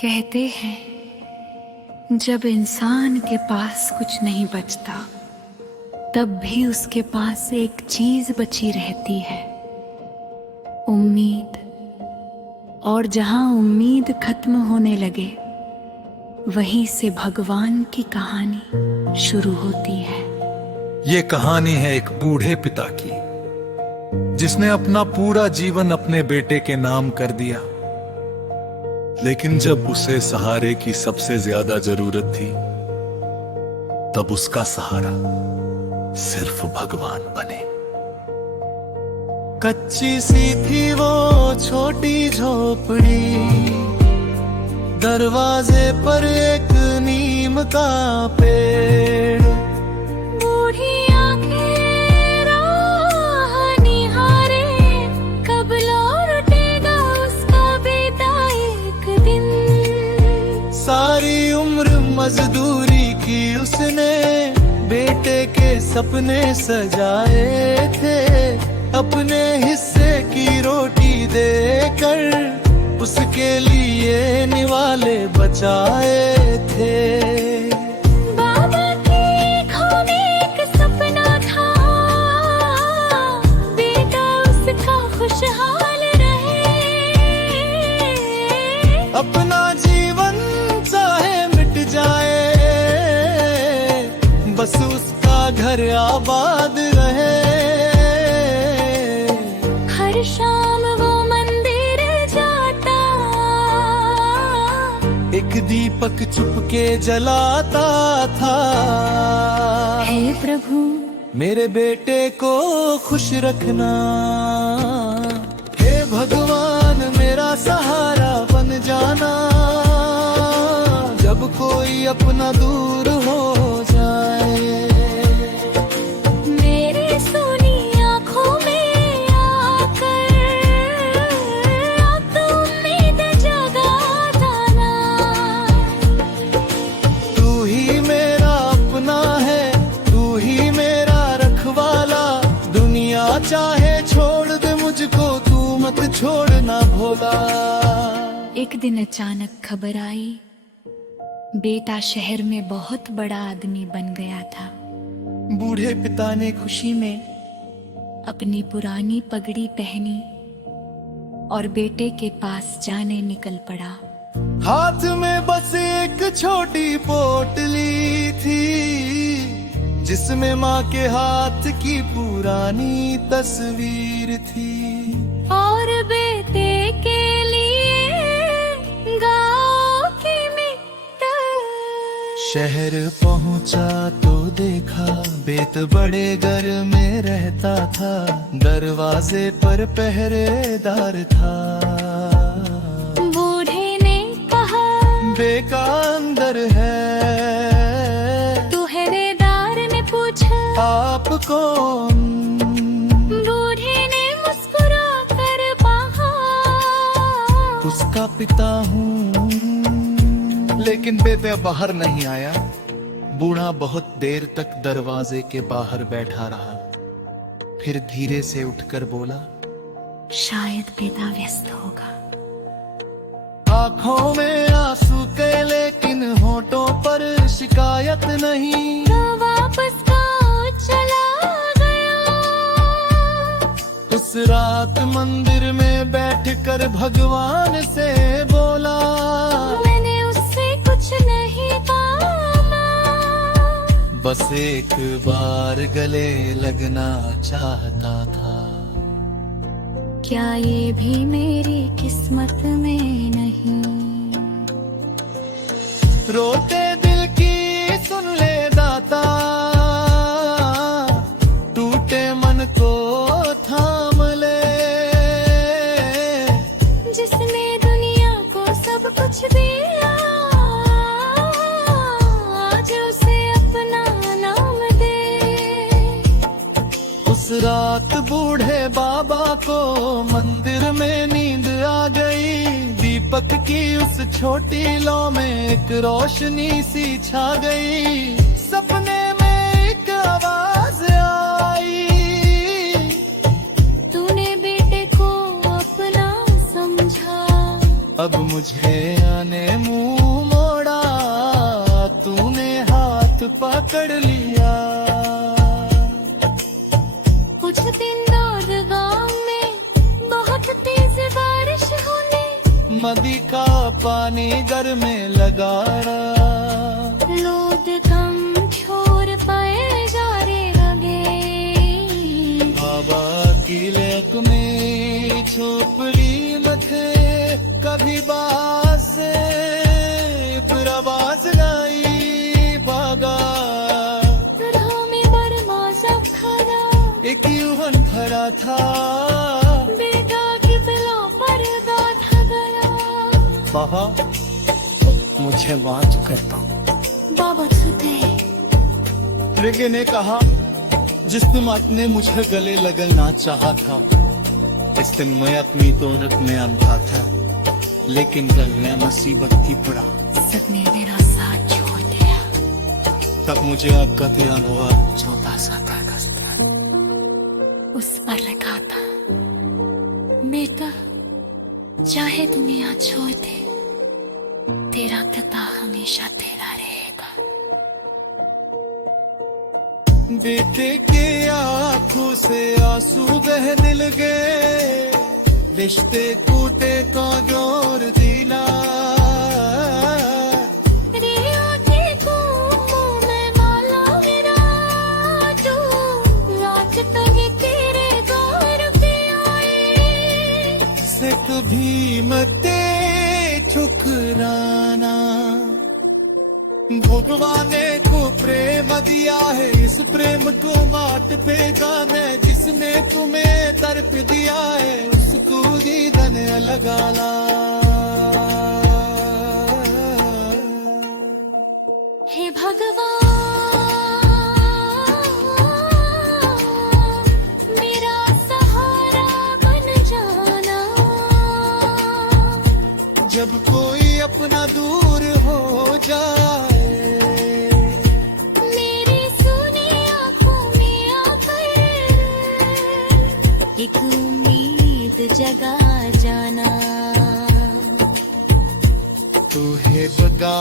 कहते हैं जब इंसान के पास कुछ नहीं बचता तब भी उसके पास एक चीज बची रहती है, उम्मीद। और जहां उम्मीद खत्म होने लगे वहीं से भगवान की कहानी शुरू होती है। ये कहानी है एक बूढ़े पिता की, जिसने अपना पूरा जीवन अपने बेटे के नाम कर दिया। लेकिन जब उसे सहारे की सबसे ज्यादा जरूरत थी तब उसका सहारा सिर्फ भगवान बने। कच्ची सी थी वो छोटी झोपड़ी, दरवाजे पर एक नीम का पेड़। बूढ़ी आंखें राह निहारे, कब लौटेगा उसका बेटा एक दिन। सारी उम्र मजदूरी की उसने, बेटे के सपने सजाए थे। अपने हिस्से की रोटी देकर उसके लिए निवाले बचाए थे। बाबा की आँखों में एक सपना था, बेटा उसका खुशहाल रहे। अपना जीवन चाहे मिट जाए, बस उसका घर आबाद रहे। हर शाम वो मंदिर जाता, एक दीपक चुपके जलाता था। हे प्रभु मेरे बेटे को खुश रखना, हे भगवान मेरा सहारा बन जाना। जब कोई अपना दूर हो जाए, मेरी सोनी आँखों में आकर अब तो उम्मीद जगा जाना। तू ही मेरा अपना है, तू ही मेरा रखवाला। दुनिया चाहे छोड़ दे मुझको, तू मत छोड़ना भोला। एक दिन अचानक खबर आई, बेटा शहर में बहुत बड़ा आदमी बन गया था। बूढ़े पिता ने खुशी में अपनी पुरानी पगड़ी पहनी और बेटे के पास जाने निकल पड़ा। हाथ में बस एक छोटी पोटली थी, जिसमें माँ के हाथ की पुरानी तस्वीर थी। और बेटे के लिए गाँव की मिट्टी। शहर पहुंचा तो देखा बेत बड़े घर में रहता था। दरवाजे पर पहरेदार था। बूढ़े ने कहा बेका अंदर है। पहरेदार ने पूछा आप कौन? बूढ़े ने मुस्कुरा कर कहा उसका पिता हूँ। लेकिन बेटे बाहर नहीं आया। बूढ़ा बहुत देर तक दरवाजे के बाहर बैठा रहा, फिर धीरे से उठकर बोला, शायद बेटा व्यस्त होगा। आंखों में आंसू के लेकिन होठों पर शिकायत नहीं। तो वापस गाँव चला गया। उस रात मंदिर में बैठकर भगवान से बोला, मैंने उससे कुछ नहीं पाया, बस एक बार गले लगना चाहता था। क्या ये भी मेरी किस्मत में नहीं? रोते दिल की सुन ले दाता, टूटे मन को थाम ले। जिसने दुनिया को सब कुछ दिया, आज उसे अपना नाम दे। उस रात बूढ़े बाबा को मंदिर में नींद आ गई। दीपक की उस छोटी लौ में एक रोशनी सी छा गई। सपने में एक आवाज आई, तूने बेटे को अपना समझा। अब मुझे आने पकड़ लिया। कुछ दिन और गांव में बहुत तेज बारिश होने, नदी का पानी घर में लगा रहा। लोग कम छोर पाए जा रे लगे। बाबा की लेक में झोपड़ी में थे, कभी बात से फिर आवाज गाई भागा। राह में बरमा सब खड़ा, एक युवन खड़ा था, बेगा की बिलों पर दांत गया। बाबा मुझे माफ करता हूँ। बाबा छुते मृग ने कहा, जिस दिन आपने मुझे गले लगना चाहा था, इस दिन मैं अपनी दौलत में अंधा था, लेकिन कल मैं मुसीबत थी पड़ा। सबने मेरा साथ छोड़ दिया। तब मुझे आपका ध्यान हुआ, छोटा सा कागज पर। उस पर लिखा था, बेटा चाहे दुनिया छोड़ दे, तेरा पिता हमेशा तेरा रहेगा। बेटे के आंखों से आंसू बह दिल गए, रिश्ते कूटे का जोर दिला। से कभी मते ठुकराना, भगवान ने को प्रेम दिया है, इस प्रेम को माट पे गाने। जिसने तुम्हें तर्प दिया है, उसको ही धन लगाला। हे भगवान मेरा सहारा बन जाना। जब कोई अपना दूर हो जाए, मेरी सुनी आंखों में आकर एक उम्मीद जगा जाना। तू है बगा